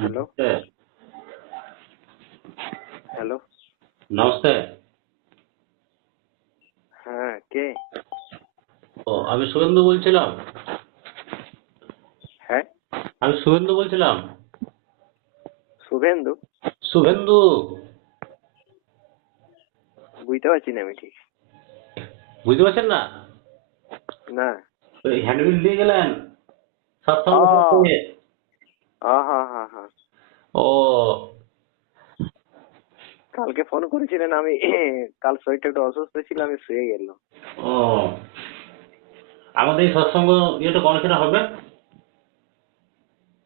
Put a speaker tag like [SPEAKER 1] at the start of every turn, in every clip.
[SPEAKER 1] Hello hello
[SPEAKER 2] namaste
[SPEAKER 1] হ্যাঁ কে?
[SPEAKER 2] ও আমি শুভেন্দু বলছিলাম।
[SPEAKER 1] হ্যাঁ?
[SPEAKER 2] আমি শুভেন্দু বলছিলাম।
[SPEAKER 1] শুভেন্দু?
[SPEAKER 2] শুভেন্দু।
[SPEAKER 1] বুঝতে পারছি না আমি ঠিক।
[SPEAKER 2] বুঝতে পারছেন না?
[SPEAKER 1] না।
[SPEAKER 2] হ্যান্ডবিল দিয়ে গেলেন। সৎসঙ্গ
[SPEAKER 1] ও।
[SPEAKER 2] সৎসঙ্গে। ও।
[SPEAKER 1] কালকে ফোন করেছিলেন আমি কাল শরীরটা একটু অসুস্থ ছিল আমি শুয়ে গেলাম।
[SPEAKER 2] ও। আমাদের সৎসঙ্গ ইয়েটা কখন সেটা হবে?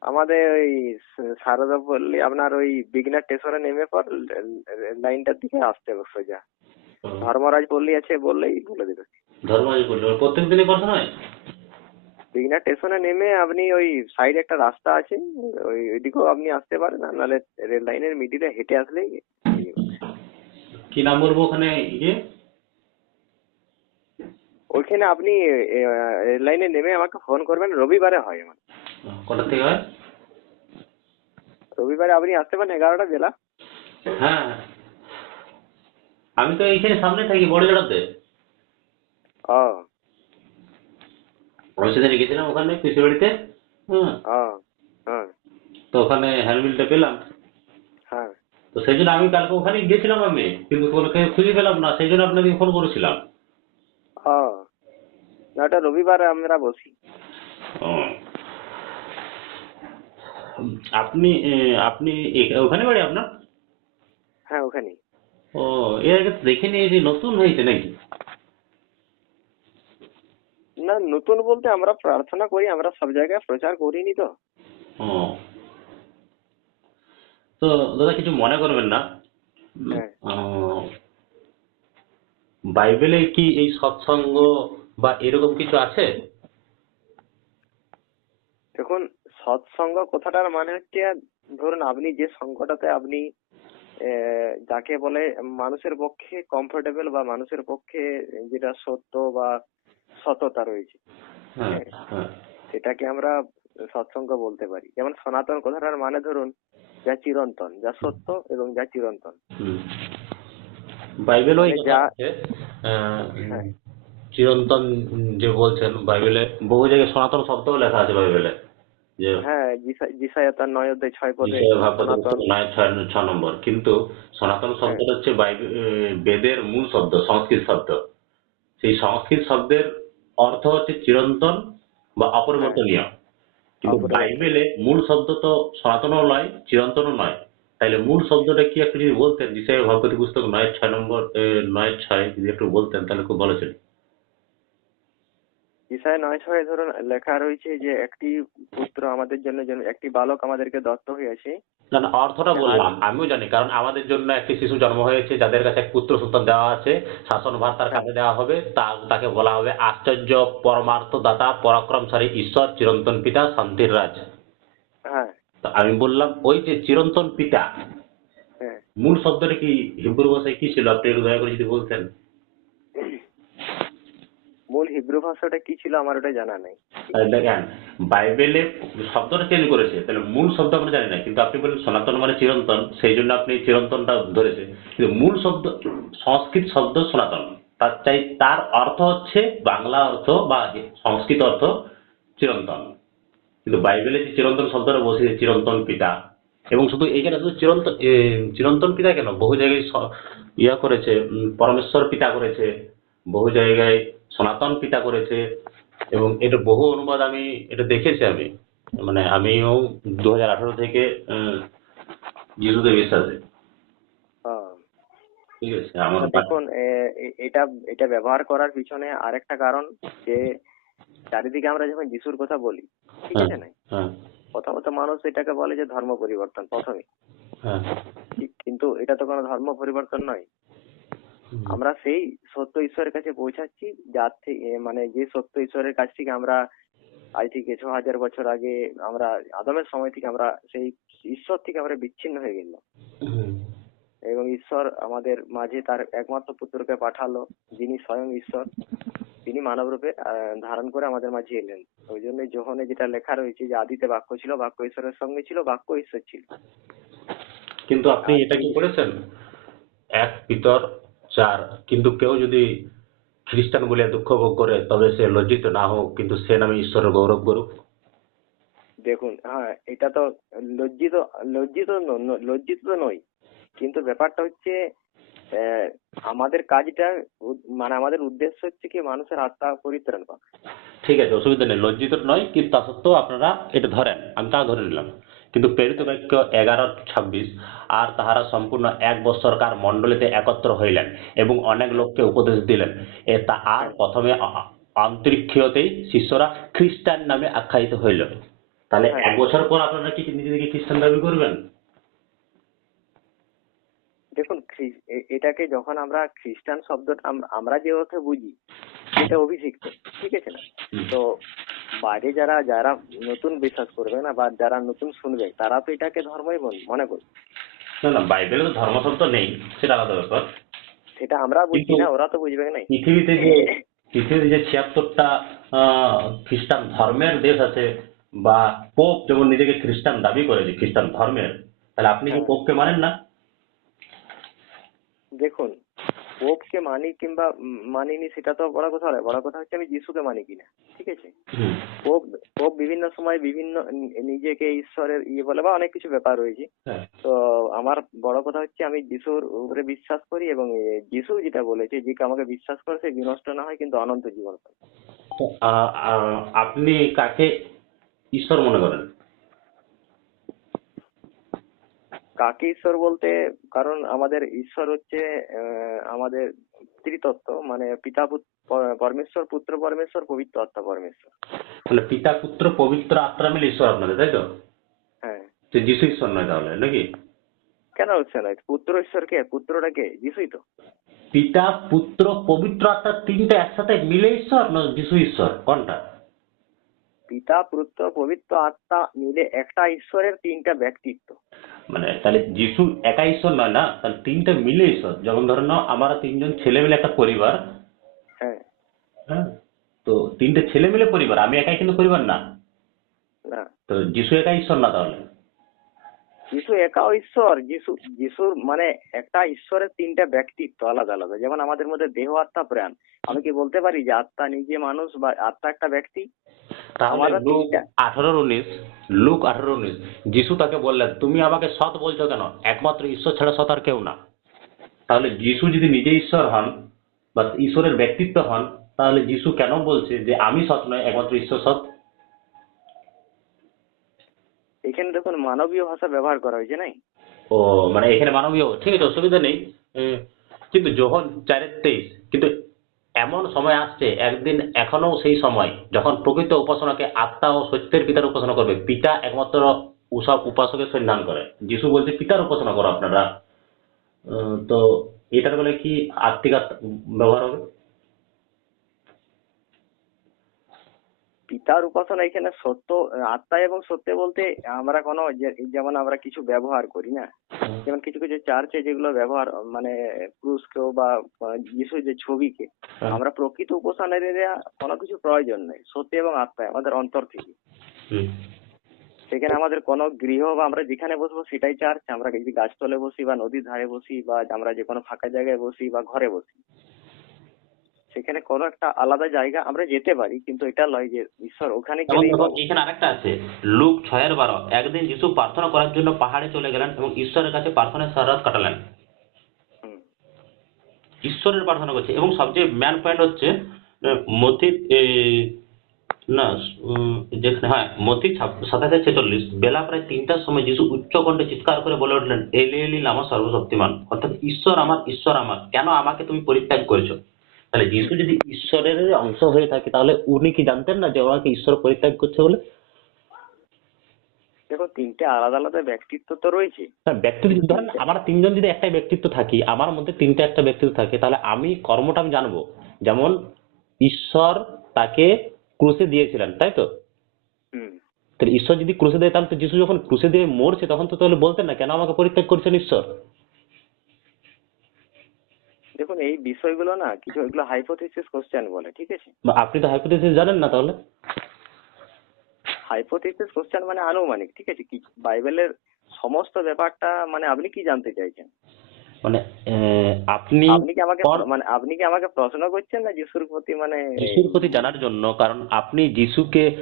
[SPEAKER 1] আমাদের ওই সারদা পল্লী আপনার ওই বিগনার স্টেশনে নেমে পর লাইনটার দিকে আসতে হবে সোজা। ধর্মরাজ পল্লী আছে বললেই বলে দেবে।
[SPEAKER 2] ধর্মাজ করলে প্রত্যেক দিনই কথা নয়
[SPEAKER 1] বিগনার স্টেশনে নেমে আপনি ওই সাইডে একটা রাস্তা আছে ওই ওইদিকেও আপনি আসতে পারেন আর নাহলে রেল লাইনের মিডিলে হেঁটে আসলেই
[SPEAKER 2] কি নাম বলব ওখানে ইয়ে
[SPEAKER 1] ওইখানে আপনি রেল লাইনে নেমে আমাকে ফোন করবেন রবিবারে হয় আমার।
[SPEAKER 2] কটার থেকে হয়?
[SPEAKER 1] রবিবারে আপনি আসতে পারেন এগারোটা বেলা।
[SPEAKER 2] হ্যাঁ। আমি তো এইখানে সামনে থাকি বড় জড়াতে
[SPEAKER 1] ও।
[SPEAKER 2] আমি সেদিন গেছিলাম ওখানে পিসির বাড়িতে হ্যাঁ
[SPEAKER 1] হ্যাঁ।
[SPEAKER 2] তো ওখানে হ্যান্ডবিলটা পেলাম।
[SPEAKER 1] হ্যাঁ।
[SPEAKER 2] তো সেই জন্য আমি কালকে ওখানে গেছিলাম আমি কিন্তু খুঁজে পেলাম না সেই জন্য আপনাকে ফোন করেছিলাম।
[SPEAKER 1] ওটা রবিবারে আমরা বসি।
[SPEAKER 2] আপনি আপনি ওখানে বাড়ি আপনার?
[SPEAKER 1] হ্যাঁ ওখানে
[SPEAKER 2] ও এর আগে তো দেখিনি যে নতুন হয়েছে নাকি?
[SPEAKER 1] না নতুন বলতে আমরা প্রার্থনা করি আমরা সব জায়গায় প্রচার করিনি তো।
[SPEAKER 2] তো দাদা কিছু মনে করবেন না?
[SPEAKER 1] হ্যাঁ।
[SPEAKER 2] বাইবেলে কি এই সৎসঙ্গ বা এরকম কিছু আছে?
[SPEAKER 1] দেখুন সৎসঙ্গ কথাটার মানে হচ্ছে ধরুন আপনি যে সঙ্গটাতে আপনি যাকে বলে মানুষের পক্ষে কমফোর্টেবল বা মানুষের পক্ষে যেটা সত্য বা সততা রয়েছে।
[SPEAKER 2] হ্যাঁ হ্যাঁ।
[SPEAKER 1] সেটাকে আমরা সৎসঙ্গ বলতে পারি। যেমন সনাতন কথাটার মানে ধরুন যা চিরন্তন যা সত্য এবং যা চিরন্তন।
[SPEAKER 2] এই
[SPEAKER 1] মানে যা- হ্যাঁ।
[SPEAKER 2] চিরন্তন যে বলছেন বাইবেলে বহু জায়গায় সনাতন শব্দও লেখা আছে বাইবেলে। যে
[SPEAKER 1] হ্যাঁ জিসা- জিসায়া তার নয় অধ্যায় ছয় পদে
[SPEAKER 2] নয় ছয় ছ নম্বর। কিন্তু সনাতন শব্দটা হচ্ছে বেদের মূল শব্দ সংস্কৃত শব্দ। সেই সংস্কৃত শব্দের অর্থ হচ্ছে চিরন্তন বা অপরিবর্তনীয়। কিন্তু। বাইবেলে মূল শব্দ তো সনাতনও নয় চিরন্তনও নয়। তাহলে মূল শব্দটা কি একটু যদি বলতেন বিষয় ভগবতী পুস্তক নয় ছয় নম্বর নয় ছয় যদি একটু বলতেন তাহলে খুব ভালো ছিল।
[SPEAKER 1] জিসায় নয় ছয় ধরুন লেখা রয়েছে যে একটি পুত্র আমাদের জন্য একটি বালক আমাদেরকে দত্ত হয়েছে
[SPEAKER 2] না না অর্থটা বললাম আমিও জানি কারণ আমাদের জন্য একটি শিশু জন্ম হয়েছে যাদের কাছে এক পুত্র সন্তান দেওয়া আছে শাসন ভার তার কাছে দেওয়া হবে তা তাকে বলা হবে আশ্চর্য পরমার্থ দাতা পরাক্রমশালী ঈশ্বর চিরন্তন পিতা শান্তির রাজ।
[SPEAKER 1] হ্যাঁ।
[SPEAKER 2] আমি বললাম ওই যে চিরন্তন পিতা
[SPEAKER 1] হ্যাঁ।
[SPEAKER 2] মূল শব্দটা কি হিব্রু ভাষায় কি ছিল আপনি দয়া করে যদি বলতেন?
[SPEAKER 1] মূল হিব্রু ভাষাটা কি ছিল আমার ওটা জানা নেই।
[SPEAKER 2] দেখেন, বাইবেলে শব্দটা চেঞ্জ করেছে, তাহলে মূল শব্দ আমরা জানি না, কিন্তু আপনি বলেন সনাতন মানে চিরন্তন, সেই জন্য আপনি চিরন্তনটা ধরেছে। কিন্তু মূল শব্দ, সংস্কৃত শব্দ সনাতন। তার চাই, তার অর্থ হচ্ছে বাংলা অর্থ বা সংস্কৃত অর্থ চিরন্তন। কিন্তু বাইবেলে যে চিরন্তন শব্দটা বসেছে, চিরন্তন পিতা। এবং শুধু এইখানে শুধু চিরন্তন চিরন্তন পিতা কেন? বহু জায়গায় ইয়া করেছে পরমেশ্বর পিতা করেছে। বহু জায়গায় সনাতন পিতা করেছে এবং এটা বহু অনুবাদ আমি এটা দেখেছি আমি। মানে আমিও দু হাজার আঠারো থেকে যিশুতে বিশ্বাসী
[SPEAKER 1] হ্যাঁ।
[SPEAKER 2] ঠিক আছে আমার
[SPEAKER 1] দেখুন এ- এ- এটা এটা ব্যবহার করার পিছনে আরেকটা কারণ যে চারিদিকে আমরা যখন যিশুর কথা বলি ঠিক আছে না
[SPEAKER 2] হ্যাঁ।
[SPEAKER 1] প্রথমত মানুষ এটাকে বলে যে ধর্ম পরিবর্তন প্রথমে।
[SPEAKER 2] হ্যাঁ।
[SPEAKER 1] কিন্তু এটা তো কোনো ধর্ম পরিবর্তন নয়। আমরা সেই সত্য ঈশ্বরের কাছে পৌঁছাচ্ছি যার থেকে মানে যে সত্য ঈশ্বরের কাছ থেকে আমরা আজ থেকে ছ হাজার বছর আগে আমরা আদমের সময় থেকে আমরা সেই ঈশ্বর থেকে আমরা বিচ্ছিন্ন হয়ে গেলাম। এবং ঈশ্বর আমাদের মাঝে তার একমাত্র পুত্রকে পাঠালো যিনি স্বয়ং ঈশ্বর। তিনি মানব রূপে ধারণ করে আমাদের মাঝে এলেন। ওই জন্য যোহনে যেটা লেখা রয়েছে যে আদিতে বাক্য ছিল বাক্য ঈশ্বরের সঙ্গে ছিল বাক্য ঈশ্বর ছিল।
[SPEAKER 2] কিন্তু আপনি এটা কি করেছেন? এক পিতর চার। কিন্তু কেউ যদি খ্রিস্টান বলে দুঃখ ভোগ করে তবে সে লজ্জিত না হোক কিন্তু সে নামে ঈশ্বরের গৌরব করুক।
[SPEAKER 1] দেখুন হ্যাঁ এটা তো লজ্জিত লজ্জিত লজ্জিত তো নই কিন্তু ব্যাপারটা হচ্ছে আমাদের কাজটা মানে আমাদের উদ্দেশ্য হচ্ছে কি মানুষের আত্মা পরিত্রাণ পাক
[SPEAKER 2] ঠিক আছে অসুবিধা নেই। লজ্জিত নয় কিন্তু তা সত্ত্বেও আপনারা এটা ধরেন। আমি তা ধরে নিলাম। কিন্তু প্রেরিত বাক্য এগারো ছাব্বিশ আর তাহারা সম্পূর্ণ এক বৎসরকার মণ্ডলীতে একত্র হইলেন এবং অনেক লোককে উপদেশ দিলেন। এ তা আর প্রথমে আ- আ- অন্তরিক্ষতেই শিষ্যরা খ্রিস্টান নামে আখ্যায়িত হইল। তাহলে
[SPEAKER 1] হ্যাঁ।
[SPEAKER 2] এক বছর পর আপনারা কি নিজেদেরকে খ্রিস্টান দাবি করবেন
[SPEAKER 1] দেখুন খ্রি- এ- এটাকে যখন আমরা খ্রিস্টান শব্দ আমরা যে অর্থে বুঝি সেটা অভিষিক্ত ঠিক আছে না? তো বাইরে যারা যারা নতুন বিশ্বাস করবে না বা যারা নতুন শুনবে তারা তো এটাকে ধর্মই মন- মনে করবে।
[SPEAKER 2] না না বাইবেলে তো ধর্মশব্দ নেই সেটা আলাদা ব্যাপার।
[SPEAKER 1] সেটা আমরা বুঝছি না ওরা তো বুঝবে না
[SPEAKER 2] পৃথিবীতে যে পৃথিবীতে যে ছিয়াত্তরটা খ্রিস্টান ধর্মের দেশ আছে বা পোপ যেমন নিজেকে খ্রিস্টান দাবি করে যে খ্রিস্টান ধর্মের তাহলে আপনি কি
[SPEAKER 1] হ্যাঁ।
[SPEAKER 2] পোপকে মানেন না?
[SPEAKER 1] দেখুন পোপকে মানি কিংবা মানিনি সেটা তো বড় কথা নয়। বড় কথা হচ্ছে আমি যিশুকে মানি কিনা ঠিক আছে? পোপ পোপ বিভিন্ন সময় বিভিন্ন নিজেকে ঈশ্বরের ইয়ে বলে বা অনেক কিছু ব্যাপার রয়েছে।
[SPEAKER 2] হ্যাঁ।
[SPEAKER 1] তো আমার বড় কথা হচ্ছে আমি যিশুর উপরে বিশ্বাস করি এবং যিশু যেটা বলেছে যে আমাকে বিশ্বাস করে সে বিনষ্ট না হয় কিন্তু অনন্ত জীবন পায়।
[SPEAKER 2] আপনি কাকে ঈশ্বর মনে করেন?
[SPEAKER 1] কাকে ঈশ্বর বলতে? কারণ আমাদের ঈশ্বর হচ্ছে আমাদের ত্রিতত্ত্ব মানে পিতা পরমেশ্বর পুত্র পরমেশ্বর পবিত্র আত্মা পরমেশ্বর।
[SPEAKER 2] মানে পিতা পুত্র পবিত্র আত্মা মিলে ঈশ্বর আপনাদের তাই তো?
[SPEAKER 1] হ্যাঁ।
[SPEAKER 2] যিশু ঈশ্বর নয় তাহলে নাকি?
[SPEAKER 1] কেন হচ্ছে না? পুত্র ঈশ্বর কে? পুত্রটা কে? যিশুই তো।
[SPEAKER 2] পিতা পুত্র পবিত্র আত্মা তিনটা একসাথে মিলে ঈশ্বর না যিশু ঈশ্বর? কোনটা?
[SPEAKER 1] পিতা পুত্র পবিত্র আত্মা মিলে একটা ঈশ্বরের তিনটা ব্যক্তিত্ব।
[SPEAKER 2] মানে তাহলে যিশু একা ঈশ্বর নয় না তাহলে তিনটা মিলে ঈশ্বর। যেমন ধরে নাও আমরা তিনজন ছেলে মিলে একটা পরিবার।
[SPEAKER 1] হ্যাঁ।
[SPEAKER 2] হ্যাঁ? তো তিনটে ছেলে মিলে পরিবার আমি একাই কিন্তু পরিবার না?
[SPEAKER 1] না।
[SPEAKER 2] তো যিশু একা ঈশ্বর না তাহলে?
[SPEAKER 1] যিশু একাও ঈশ্বর যিশু যিশুর মানে একটা ঈশ্বরের তিনটা ব্যক্তিত্ব আলাদা আলাদা। যেমন আমাদের মধ্যে দেহ আত্মা প্রাণ। আমি কি বলতে পারি যে আত্মা নিজে মানুষ বা আত্মা একটা ব্যক্তি?
[SPEAKER 2] তাহলে লুক। আঠারো উনিশ লুক আঠারো উনিশ যিশু তাকে বললেন তুমি আমাকে সৎ বলছো কেন? একমাত্র ঈশ্বর ছাড়া সৎ আর কেউ না। তাহলে যিশু যদি নিজে ঈশ্বর হন বা ঈশ্বরের ব্যক্তিত্ব হন তাহলে যিশু কেন বলছে যে আমি সৎ নয় একমাত্র ঈশ্বর সৎ?
[SPEAKER 1] এখানে দেখুন মানবীয় ভাষা ব্যবহার করা হয়েছে নাই?
[SPEAKER 2] ও মানে এখানে মানবীয় ঠিক আছে অসুবিধা নেই। কিন্তু যখন চারের তেইশ কিন্তু এমন সময় আসছে, একদিন এখনও সেই সময়, যখন প্রকৃত উপাসনাকে আত্মা ও সত্যের পিতার উপাসনা করবে। পিতা একমাত্র উসব উপাসকের সন্ধান করে। যিশু বলছে, পিতার উপাসনা করো আপনারা। তো এটার বলে কি আত্মিক আত্মা ব্যবহার হবে?
[SPEAKER 1] পিতার উপাসনা এখানে সত্য আত্মা এবং সত্য বলতে আমরা কোনো যেমন আমরা কিছু ব্যবহার করি না যেমন কিছু কিছু চার্চে যেগুলো ব্যবহার মানে ক্রুশকেও বা যিশুর যে ছবিকে আমরা প্রকৃত উপাসনের কোনো কিছু প্রয়োজন নেই সত্য এবং আত্মায় আমাদের অন্তর থেকে। সেখানে আমাদের কোনো গৃহ বা আমরা যেখানে বসবো সেটাই চার্চ আমরা যদি গাছতলে বসি বা নদীর ধারে বসি বা আমরা যে কোনো ফাঁকা জায়গায় বসি বা ঘরে বসি। সেখানে কোনো একটা আলাদা জায়গা আমরা যেতে পারি কিন্তু এটা নয় যে ঈশ্বর ওখানে
[SPEAKER 2] এখানে আরেকটা আছে লুক ছয়ের বারো একদিন যিশু প্রার্থনা করার জন্য পাহাড়ে চলে গেলেন এবং ঈশ্বরের কাছে প্রার্থনায় সারাত কাটালেন। ঈশ্বরের প্রার্থনা করছে এবং সবচেয়ে ম্যান পয়েন্ট হচ্ছে মতি না যেখানে হ্যাঁ মতি সাতাশে ছেচল্লিশ বেলা প্রায় তিনটার সময় যিশু উচ্চ কণ্ঠে চিৎকার করে বলে উঠলেন এলি এলি আমার সর্বশক্তিমান। অর্থাৎ ঈশ্বর আমার ঈশ্বর আমার কেন আমাকে তুমি পরিত্যাগ করেছ? তাহলে যিশু যদি ঈশ্বরের অংশ হয়ে থাকে তাহলে উনি কি জানতেন না যে ওনাকে ঈশ্বর পরিত্যাগ করছে বলে?
[SPEAKER 1] দেখো তিনটে আলাদা আলাদা ব্যক্তিত্ব তো রয়েছে।
[SPEAKER 2] হ্যাঁ ব্যক্তিত্ব ধরেন আমরা তিনজন যদি একটাই ব্যক্তিত্ব থাকি আমার মধ্যে তিনটে একটা ব্যক্তিত্ব থাকে তাহলে আমি কর্মটা আমি জানব। যেমন ঈশ্বর তাকে ক্রুশে দিয়েছিলেন তাই তো?
[SPEAKER 1] হুম।
[SPEAKER 2] তাহলে ঈশ্বর যদি ক্রুশে দেয় তাহলে তো যিশু যখন ক্রুশে দিয়ে মরছে তখন তো তাহলে বলতেন না কেন আমাকে পরিত্যাগ করছেন ঈশ্বর?
[SPEAKER 1] দেখুন এই বিষয়গুলো না কিছু এগুলো হাইপোথিসিস কোশ্চেন বলে ঠিক আছে?
[SPEAKER 2] আপনি তো হাইপোথিসিস জানেন না তাহলে?
[SPEAKER 1] হাইপোথিসিস কোশ্চেন মানে আনুমানিক ঠিক আছে? কি বাইবেলের সমস্ত ব্যাপারটা মানে আপনি কি জানতে চাইছেন?
[SPEAKER 2] মানে আপনি
[SPEAKER 1] আপনি কি আমাকে মানে আপনি কি আমাকে প্রশ্ন করছেন না যিশুর প্রতি মানে
[SPEAKER 2] যিশুর প্রতি জানার জন্য? কারণ আপনি যিশুকে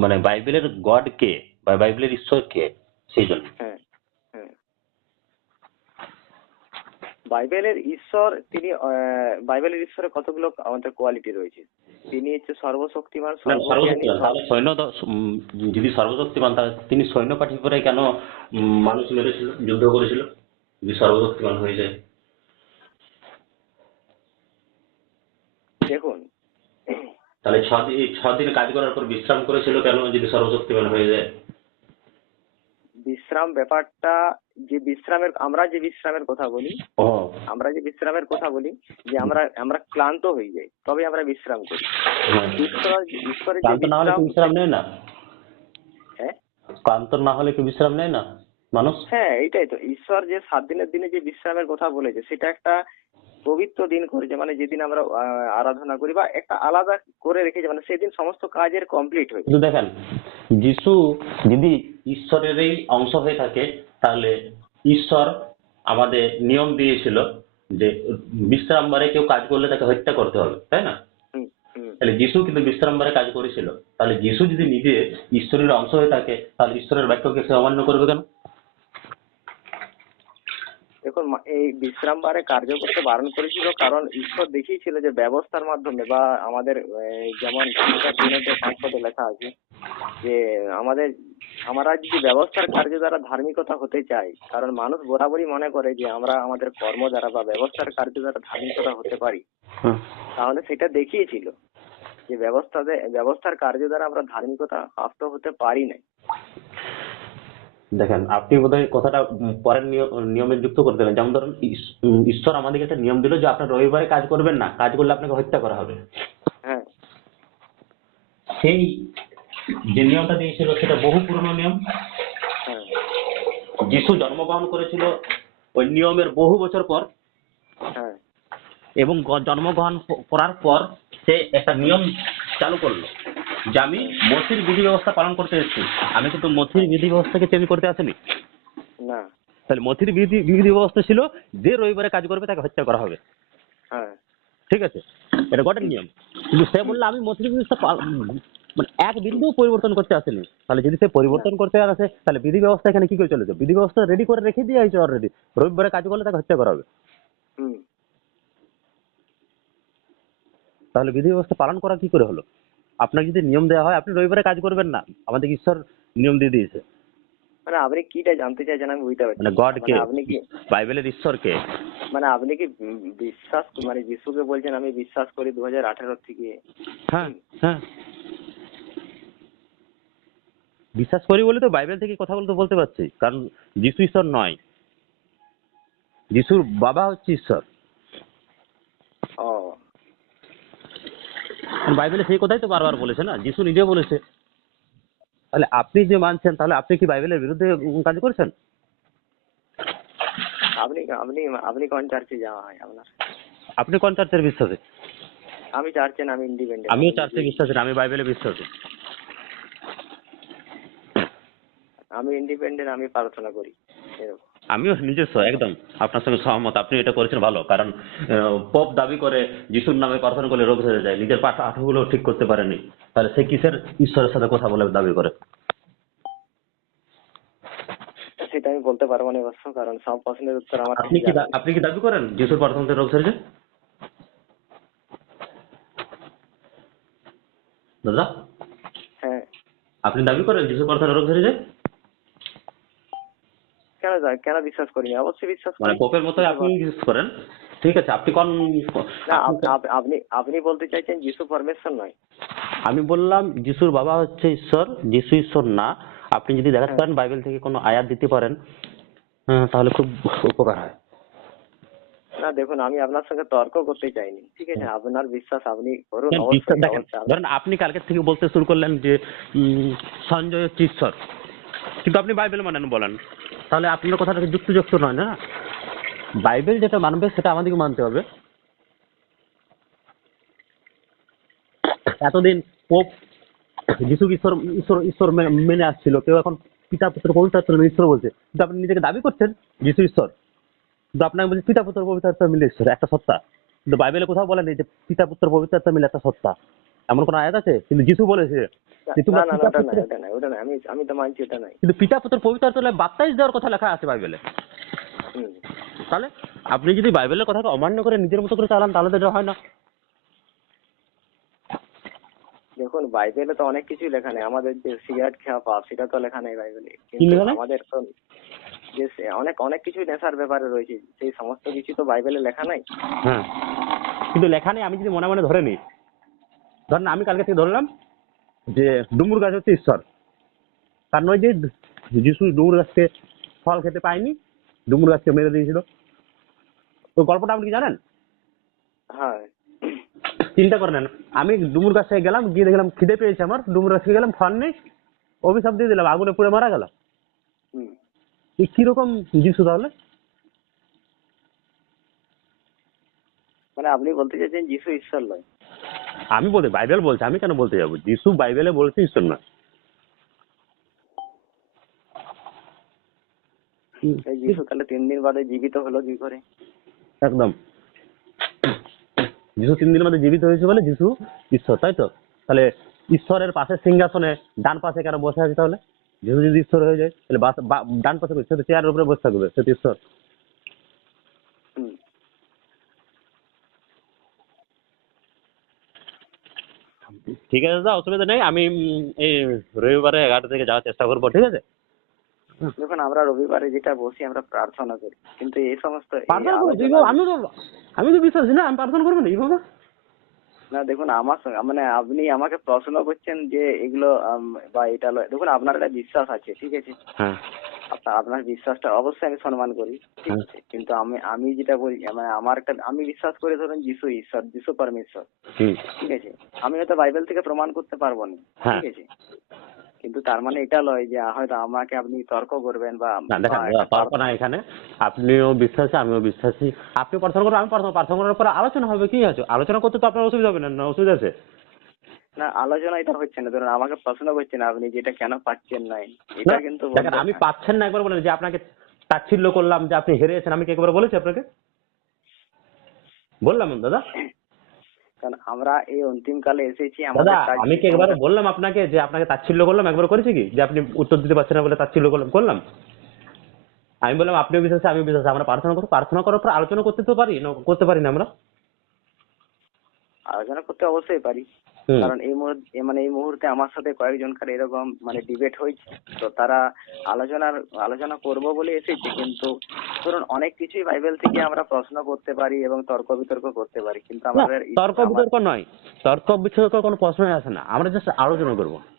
[SPEAKER 2] মানে বাইবেলের গড কে বা বাইবেলের ঈশ্বর কে সেই জন্য।
[SPEAKER 1] হ্যাঁ। বাইবেলের ঈশ্বর তিনি বাইবেলের ঈশ্বরের কতগুলো আমাদের কোয়ালিটি রয়েছে? তিনি হচ্ছে সর্বশক্তিমান
[SPEAKER 2] সৈন্য যদি সর্বশক্তিমান তাহলে তিনি সৈন্য পাঠিয়ে পরে কেন মানুষ মেরেছিল যুদ্ধ করেছিল? যদি সর্বশক্তিমান হয়ে যায়।
[SPEAKER 1] দেখুন।
[SPEAKER 2] তাহলে ছ দিন ছ দিন কাজ করার পর বিশ্রাম করেছিল কেন যদি সর্বশক্তিমান হয়ে যায়?
[SPEAKER 1] বিশ্রাম ব্যাপারটা যে বিশ্রামের আমরা যে বিশ্রামের কথা বলি আমরা যে বিশ্রামের কথা বলি যে আমরা আমরা ক্লান্ত হয়ে যাই তবে আমরা বিশ্রাম করি।
[SPEAKER 2] হ্যাঁ।
[SPEAKER 1] ঈশ্বরের বিশ্রাম
[SPEAKER 2] নেয় না?
[SPEAKER 1] হ্যাঁ?
[SPEAKER 2] ক্লান্ত না হলে কি বিশ্রাম নেয় না মানুষ?
[SPEAKER 1] হ্যাঁ এইটাই তো। ঈশ্বর যে সাত দিনের দিনে যে বিশ্রামের কথা বলেছে সেটা একটা পবিত্র দিন করেছে মানে যেদিন আমরা আরাধনা করি বা একটা আলাদা করে রেখেছে মানে সেদিন সমস্ত কাজের কমপ্লিট হয়ে যায়।
[SPEAKER 2] কিন্তু দেখেন যিশু যদি ঈশ্বরেরই অংশ হয়ে থাকে তাহলে ঈশ্বর আমাদের নিয়ম দিয়েছিল যে বিশ্রামবারে কেউ কাজ করলে তাকে হত্যা করতে হবে তাই না। তাহলে যিশু কিন্তু বিশ্রামবারে কাজ করেছিল তাহলে যিশু যদি নিজে ঈশ্বরের অংশ হয়ে থাকে তাহলে ঈশ্বরের বাক্যকে সে অমান্য করবে কেন
[SPEAKER 1] এই বিশ্রাম বারে কার্য করতে বারণ করেছিল কারণ ঈশ্বর দেখিয়েছিল যে ব্যবস্থার মাধ্যমে বা আমাদের যেমন সংসদে লেখা আছে যে আমাদের আমরা যদি ব্যবস্থার কার্য দ্বারা ধার্মিকতা হতে চাই কারণ মানুষ বরাবরই মনে করে যে আমরা আমাদের কর্ম দ্বারা বা ব্যবস্থার কার্য দ্বারা ধার্মিকতা হতে পারি। তাহলে সেটা দেখিয়েছিল যে ব্যবস্থাতে ব্যবস্থার কার্য দ্বারা আমরা ধার্মিকতা প্রাপ্ত হতে পারি না
[SPEAKER 2] দেখেন আপনি বোধহয় কথাটা পরের নিয়- নিয়মে যুক্ত করতে দেবেন যেমন ধরুন ঈশ্বর আমাদেরকে একটা নিয়ম দিল যে আপনার রবিবারে কাজ করবেন না কাজ করলে আপনাকে হত্যা করা হবে।
[SPEAKER 1] হ্যাঁ।
[SPEAKER 2] সেই যে নিয়মটা দিয়েছিল সেটা বহু পুরনো নিয়ম।
[SPEAKER 1] হ্যাঁ।
[SPEAKER 2] যিশু জন্মগ্রহণ করেছিল ওই নিয়মের বহু বছর পর।
[SPEAKER 1] হ্যাঁ।
[SPEAKER 2] এবং জন্মগ্রহণ করার পর সে একটা নিয়ম চালু করল। যে আমি মসির বিধি ব্যবস্থা পালন করতে এসেছি আমি কিন্তু মসির বিধি ব্যবস্থাকে চেঞ্জ করতে আসিনি?
[SPEAKER 1] না।
[SPEAKER 2] তাহলে মসির বিধি বিধি ব্যবস্থা ছিল যে রবিবারে কাজ করবে তাকে হত্যা করা হবে।
[SPEAKER 1] হ্যাঁ।
[SPEAKER 2] ঠিক আছে? এটা গটের নিয়ম। কিন্তু সে বলল আমি মসির ব্যবস্থা মানে এক বিন্দু পরিবর্তন করতে আসেনি। তাহলে যদি সে পরিবর্তন করতে আসে তাহলে বিধি ব্যবস্থা এখানে কি করে চলেছে বিধি ব্যবস্থা রেডি করে রেখে দিয়ে হয়েছে অলরেডি রবিবারে কাজ করলে তাকে হত্যা করা হবে। তাহলে বিধি ব্যবস্থা পালন করা কি করে হলো? আপনাকে যদি নিয়ম দেওয়া হয় আপনি রবিবারে কাজ করবেন না। আমাদের ঈশ্বর নিয়ম দিয়ে দিয়েছে।
[SPEAKER 1] মানে আপনি কিটা জানতে চাইছেন আমি বুঝতে পারছি
[SPEAKER 2] মানে গড কে
[SPEAKER 1] মানে আপনি কি
[SPEAKER 2] বাইবেলের ঈশ্বর কে
[SPEAKER 1] মানে আপনি কি বিশ্বাস মানে যিশুকে বলছেন আমি বিশ্বাস করি দু হাজার আঠারো থেকে।
[SPEAKER 2] হ্যাঁ হ্যাঁ। বিশ্বাস করি বলে তো বাইবেল থেকে কথাগুলো তো বলতে পারছি। কারণ যিশু ঈশ্বর নয়। যিশুর বাবা হচ্ছে ঈশ্বর
[SPEAKER 1] ও
[SPEAKER 2] বাইবেলে সেই কথাই তো বারবার বলেছে না? যিশু নিজে বলেছে। তাহলে আপনি যে মানছেন তাহলে আপনি কি বাইবেলের বিরুদ্ধে কাজ করছেন?
[SPEAKER 1] আপনি আপনি আপনি কোন চার্চে যাওয়া হয় আপনার?
[SPEAKER 2] আপনি কোন চার্চের বিশ্বাসী?
[SPEAKER 1] আমি চার্চে না আমি ইন্ডিপেন্ডেন্ট
[SPEAKER 2] আমিও চার্চে বিশ্বাসী না, আমি বাইবেলে বিশ্বাসী।
[SPEAKER 1] আমি ইন্ডিপেন্ডেন্ট আমি প্রার্থনা করি এরকম।
[SPEAKER 2] আমিও নিজস্ব একদম। আপনার সঙ্গে সহমত আপনি এটা করেছেন ভালো। কারণ পোপ দাবি করে যিশুর নামে প্রার্থনা করলে রোগ সেরে যায় নিজের পাঠ আঠগুলো ঠিক করতে পারেনি। তাহলে সে কিসের ঈশ্বরের সাথে কথা বলে দাবি করে?
[SPEAKER 1] সেটা আমি বলতে পারব না অবশ্য কারণ সব প্রশ্নের উত্তর আমার
[SPEAKER 2] আপনি কি আপনি কি দাবি করেন যিশুর প্রার্থনাতে রোগ সেরেছে দাদা?
[SPEAKER 1] হ্যাঁ।
[SPEAKER 2] আপনি দাবি করেন যিশুর প্রার্থনা রোগ সেরেছে
[SPEAKER 1] কেন যা- কেন বিশ্বাস করিনি? অবশ্যই বিশ্বাস করি মানে
[SPEAKER 2] পোপের মতোই আপনি বিশ্বাস করেন। ঠিক আছে আপনি কোন আপনি-
[SPEAKER 1] আপ- আপ- আপনি আপনি বলতে চাইছেন যিশু পরমেশ্বর নয়?
[SPEAKER 2] আমি বললাম যিশুর বাবা হচ্ছে ঈশ্বর যিশু ঈশ্বর না। আপনি যদি দেখাতে পারেন বাইবেল থেকে কোনো আয়াত দিতে পারেন হ্যাঁ, তাহলে খুব উপকার হয়।
[SPEAKER 1] না দেখুন আমি আপনার সঙ্গে তর্ক করতে চাইনি। ঠিক আছে আপনার বিশ্বাস আপনি করুন অবশ্যই
[SPEAKER 2] বিশ্বাস দেখেন ধরেন আপনি কালকে থেকে বলতে শুরু করলেন যে সঞ্জয় হচ্ছে ঈশ্বর। কিন্তু আপনি বাইবেল মানেন বলেন। তাহলে আপনার কথাটা যুক্তিযুক্ত নয়, না? বাইবেল যেটা মানবে সেটা আমাদেরকে মানতে হবে। এতদিন পোপ যিশু ঈশ্বর ঈশ্বর ঈশ্বর মেনে আসছিল। কেউ এখন পিতা পুত্র পবিত্র ঈশ্বর বলছে। কিন্তু আপনি নিজেকে দাবি করছেন যিশু ঈশ্বর। কিন্তু আপনাকে বলছি পিতা পুত্র পবিত্র মিলে ঈশ্বর, একটা সত্তা। কিন্তু বাইবেলে কোথাও বলেনি যে পিতা পুত্র পবিত্র মিলে একটা সত্তা। এমন কোন আয়াত আছে? কিন্তু যিশু বলেছে যে তোমরা
[SPEAKER 1] না না,
[SPEAKER 2] পিতা পুত্র
[SPEAKER 1] ওটা নাই ওটা নাই আমি আমি তো মানছি ওটা নাই।
[SPEAKER 2] কিন্তু পিতা পুত্র পবিত্র দেওয়ার কথা লেখা আছে বাইবেলে। তাহলে আপনি যদি বাইবেলের কথাকে অমান্য করে নিজের মতো করে চালান তাহলে তো এটা হয় না।
[SPEAKER 1] দেখুন বাইবেলে তো অনেক কিছুই লেখা নেই। আমাদের যে সিগারেট খাওয়া পাপ সেটা তো লেখা নেই বাইবেলে? আমাদের তো যে অনেক অনেক কিছুই নেশার ব্যাপারে রয়েছে। সেই সমস্ত কিছু তো বাইবেলে লেখা নাই।
[SPEAKER 2] হ্যাঁ। কিন্তু লেখা নেই আমি যদি মনে মনে ধরে নিই ধরেন আমি কালকে থেকে ধরলাম যে ডুমুর গাছ হচ্ছে ঈশ্বর। তার নয় যে যিশু ডুমুর গাছকে ফল খেতে পায়নি ডুমুর গাছকে মেরে দিয়েছিল। ওই গল্পটা আপনি কি জানেন?
[SPEAKER 1] হ্যাঁ।
[SPEAKER 2] চিন্তা করে নেন আমি ডুমুর গাছে গেলাম গিয়ে দেখলাম খিদে পেয়েছে আমার ডুমুর গাছে গেলাম ফল নেই অভিশাপ দিয়ে দিলাম আগুনে পুড়ে মারা গেল। কীরকম যিশু তাহলে?
[SPEAKER 1] মানে আপনি বলতে চাইছেন যিশু ঈশ্বর নয়?
[SPEAKER 2] আমি বলতে বাইবেল বলছে আমি কেন বলতে যাব? যিশু বাইবেলে বলছে ঈশ্বর না
[SPEAKER 1] যিশু তাহলে তিন দিন বাদে জীবিত হলো কি করে?
[SPEAKER 2] একদম। যিশু তিন দিনের মধ্যে জীবিত হয়েছে বলে যিশু ঈশ্বর তাই তো? তাহলে ঈশ্বরের পাশে সিংহাসনে ডান পাশে কেন বসে আছে তাহলে? যিশু যদি ঈশ্বর হয়ে যায় তাহলে ডান পাশে সে তো চেয়ারের উপরে বসে থাকবে সে তো ঈশ্বর
[SPEAKER 1] হুম।
[SPEAKER 2] ঠিক আছে দাদা অসুবিধা নেই। আমি এই রবিবারে এগারোটা থেকে যাওয়ার চেষ্টা করব ঠিক আছে?
[SPEAKER 1] দেখুন আমরা রবিবারে যেটা বসি আমরা প্রার্থনা করি। কিন্তু এই সমস্ত
[SPEAKER 2] আমি তো আমি তো বিশ্বাসী না আমি প্রার্থনা করব না এইভাবে
[SPEAKER 1] না দেখুন আমার সঙ্গে মানে আপনি আমাকে প্রশ্ন করছেন যে এগুলো বা এটা। দেখুন আপনার একটা বিশ্বাস আছে ঠিক আছে?
[SPEAKER 2] হ্যাঁ।
[SPEAKER 1] আপনার আপনার বিশ্বাসটা অবশ্যই আমি সম্মান করি। ঠিক
[SPEAKER 2] হ্যাঁ।
[SPEAKER 1] আছে? কিন্তু আমি আমি যেটা বলি মানে আমার একটা আমি বিশ্বাস করি ধরুন যিশু ঈশ্বর যিশু পরমেশ্বর। ঠিক আছে? আমি হয়তো বাইবেল থেকে প্রমাণ করতে পারব না।
[SPEAKER 2] হ্যাঁ।
[SPEAKER 1] ঠিক আছে? কিন্তু তার মানে এটা লয় যে হয়তো আমাকে আপনি তর্ক করবেন বা
[SPEAKER 2] দেখেন তর্ক না এখানে। আপনিও বিশ্বাসী আমিও বিশ্বাসী। আপনি প্রার্থনা করবেন আমি প্রার্থনা করার পরে আলোচনা হবে কি আছে? আলোচনা করতে তো আপনার অসুবিধা হবে না না অসুবিধা আছে।
[SPEAKER 1] না আলোচনা এটা হচ্ছে না। ধরুন আমাকে প্রশ্ন করছেন আপনি যেটা কেন পাচ্ছেন নাই এটা কিন্তু
[SPEAKER 2] আমি পাচ্ছেন না একবার বলেন যে আপনাকে তাচ্ছিল্য করলাম যে আপনি আমি কি একবার বলেছি আপনাকে? বললাম দাদা।
[SPEAKER 1] কারণ আমরা এই এসেছি
[SPEAKER 2] দাদা আমি কি একবার বললাম আপনাকে যে আপনাকে তাচ্ছিল্য করলাম একবার করেছি কি? যে আপনি উত্তর দিতে পারছেন না বলে তাচ্ছিল্য করলাম করলাম? আমি বললাম আপনিও বিশ্বাসী আমিও বিশ্বাসী আমরা প্রার্থনা করব প্রার্থনা করার পর আলোচনা করতে তো পারি না করতে পারি না আমরা?
[SPEAKER 1] আলোচনা করতে অবশ্যই পারি। কারণ এই মুহূর্তে মানে এই মুহূর্তে আমার সাথে কয়েকজনকার এরকম মানে ডিবেট হয়েছে। তো তারা আলোচনার আলোচনা করব বলে এসেছে কিন্তু ধরুন অনেক কিছুই বাইবেল থেকে আমরা প্রশ্ন করতে পারি এবং তর্ক বিতর্ক করতে পারি কিন্তু আমাদের
[SPEAKER 2] তর্ক বিতর্ক নয়। তর্ক বিতর্ক কোনো প্রশ্ন আসে না। আমরা জাস্ট আলোচনা করব।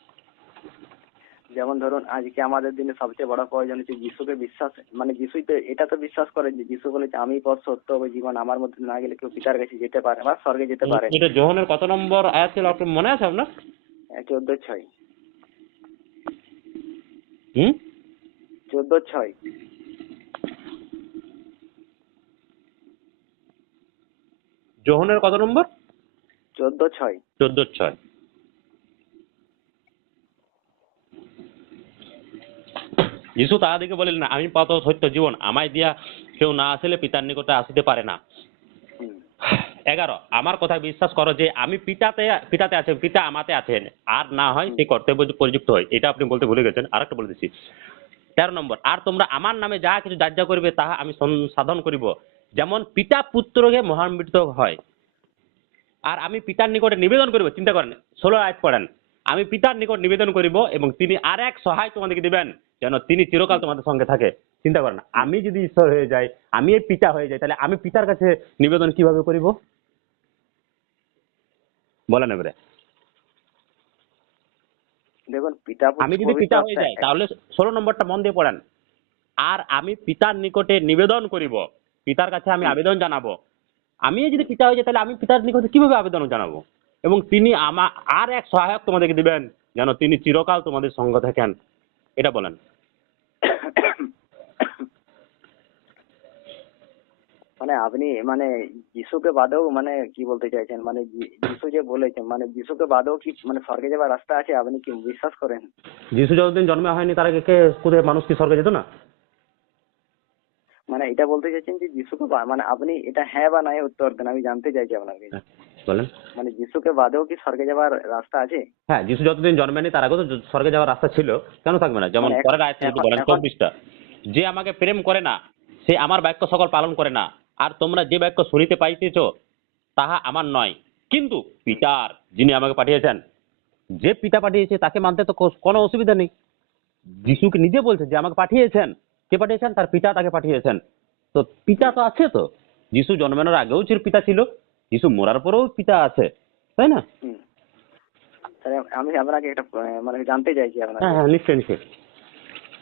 [SPEAKER 1] যেমন ধরুন আজকে আমাদের দিনে সবচেয়ে বড় প্রয়োজন হচ্ছে যিশুকে বিশ্বাস মানে যিশুই তো এটা তো বিশ্বাস করে যে যিশু বলেছে আমি পথ সত্য ও জীবন আমার মধ্যে না গেলে কেউ পিতার কাছে যেতে পারে বা স্বর্গে যেতে পারে।
[SPEAKER 2] এটা জোহনের কত নম্বর আয়াত ছিল? আপনার মনে আছে আপনার?
[SPEAKER 1] চোদ্দ ছয়।
[SPEAKER 2] হুম?
[SPEAKER 1] চোদ্দ ছয়।
[SPEAKER 2] জোহনের কত নম্বর?
[SPEAKER 1] চোদ্দ ছয়।
[SPEAKER 2] চোদ্দ ছয়। যিশু তাহাদিকে বলিলেন আমি পথ সত্য জীবন আমায় দিয়া কেউ না আসলে পিতার নিকটে আসিতে পারে না। এগারো আমার কথা বিশ্বাস করো যে আমি পিতাতে পিতাতে আছেন পিতা আমাতে আছেন। আর না হয় সেই কর্তব্য প্রযুক্ত হয়। এটা আপনি বলতে ভুলে গেছেন আর একটা বলে দিচ্ছি। তেরো নম্বর আর তোমরা আমার নামে যাহা কিছু যাজ্ঞা করিবে তাহা আমি সাধন করিব। যেমন পিতা পুত্রকে মহান্বিত হয়। আর আমি পিতার নিকটে নিবেদন করিব। চিন্তা করেন ষোলো আয়াত পড়েন। আমি পিতার নিকট নিবেদন করিব এবং তিনি আর এক সহায় তোমাদেরকে দিবেন। যেন তিনি চিরকাল তোমাদের সঙ্গে থাকে। চিন্তা করেন আমি যদি ঈশ্বর হয়ে যাই আমি এই পিতা হয়ে যাই তাহলে আমি পিতার কাছে নিবেদন কীভাবে করিব? বলেন এবারে।
[SPEAKER 1] দেখুন পিতা
[SPEAKER 2] আমি যদি পিতা হয়ে যাই তাহলে ষোলো নম্বরটা মন দিয়ে পড়েন। আর আমি পিতার নিকটে নিবেদন করিব। পিতার কাছে আমি আবেদন জানাব। আমি যদি পিতা হয়ে যাই তাহলে আমি পিতার নিকটে কীভাবে আবেদন জানাব? এবং তিনি আমার আর এক সহায়ক তোমাদেরকে দিবেন যেন তিনি চিরকাল তোমাদের সঙ্গ থাকেন। এটা বলেন।
[SPEAKER 1] মানে আপনি মানে যিশুকে বাদেও মানে কি বলতে চাইছেন? মানে যিশু যে বলেছেন মানে যিশুকে বাদেও কি মানে স্বর্গে যাওয়ার রাস্তা আছে? আপনি কি বিশ্বাস করেন?
[SPEAKER 2] যিশু যতদিন জন্মে হয়নি তার আগে কে মানুষ কি স্বর্গে যেত না?
[SPEAKER 1] মানে এটা বলতে চাইছেন যে যিশুকে মানে আপনি এটা হ্যাঁ বা নাই উত্তর দেন আমি জানতে চাইছি আপনার কাছে।
[SPEAKER 2] হ্যাঁ, বলেন।
[SPEAKER 1] মানে যিশুকে বাদেও কি স্বর্গে যাবার রাস্তা আছে?
[SPEAKER 2] হ্যাঁ যিশু যতদিন জন্মেনি তার আগে তো স্বর্গে যাওয়ার রাস্তা ছিল কেন থাকবে না? যেমন
[SPEAKER 1] মানে
[SPEAKER 2] পরের আয়াত যদি বলেন চব্বিশটা যে আমাকে প্রেম করে না সে আমার বাক্য সকল পালন করে না আর তোমরা যে বাক্য শুনিতে পাইতেছ তাহা আমার নয়। কিন্তু পিতার যিনি আমাকে পাঠিয়েছেন যে পিতা পাঠিয়েছে তাকে মানতে তো কোনো অসুবিধা নেই। যিশুকে নিজে বলছে যে আমাকে পাঠিয়েছেন কে পাঠিয়েছেন? তার পিতা তাকে পাঠিয়েছেন। তো পিতা তো আছে তো। যিশু জন্মানোর আগেও ছিল পিতা ছিল যিশু মরার পরেও পিতা আছে তাই না?
[SPEAKER 1] আমি আপনাকে একটা মানে জানতে চাইছি আপনাকে।
[SPEAKER 2] হ্যাঁ হ্যাঁ নিশ্চয়ই নিশ্চয়ই।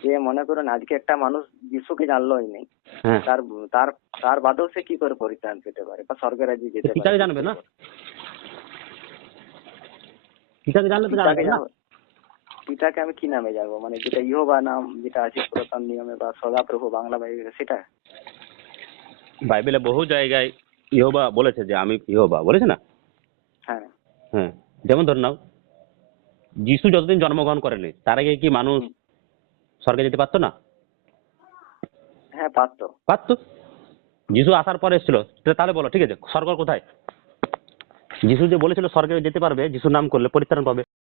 [SPEAKER 1] যে মনে করুন আজকে একটা মানুষ যিশুকে জানলোই নেই।
[SPEAKER 2] হ্যাঁ।
[SPEAKER 1] তার তার তার বাদেও সে কি করে পরিত্রাণ পেতে পারে? বা স্বর্গের রাজ্যে যেতে পারে।
[SPEAKER 2] পিতাকে জানবে না? পিতাকে জানলে তো জানবে না।
[SPEAKER 1] পিতাকে আমি কি নামে যাব মানে যেটা ইহোবা নাম যেটা আছে পুরাতন নিয়মে বা সদাপ্রভু বাংলা বাইবেলে সেটা?
[SPEAKER 2] বাইবেলে বহু জায়গায় ইহোবা বলেছে যে আমি ইহোবা বলেছে না?
[SPEAKER 1] হ্যাঁ।
[SPEAKER 2] হ্যাঁ। যেমন ধর নাও যিশু যতদিন জন্মগ্রহণ করেনি তার আগে কি মানুষ স্বর্গে যেতে পারতো না?
[SPEAKER 1] হ্যাঁ পারতো।
[SPEAKER 2] পারতো? যিশু আসার পরে এসেছিল। তাহলে বলো ঠিক আছে? স্বর্গ কোথায়? যিশু যে বলেছিল স্বর্গে যেতে পারবে যিশুর নাম করলে পরিত্রাণ পাবে।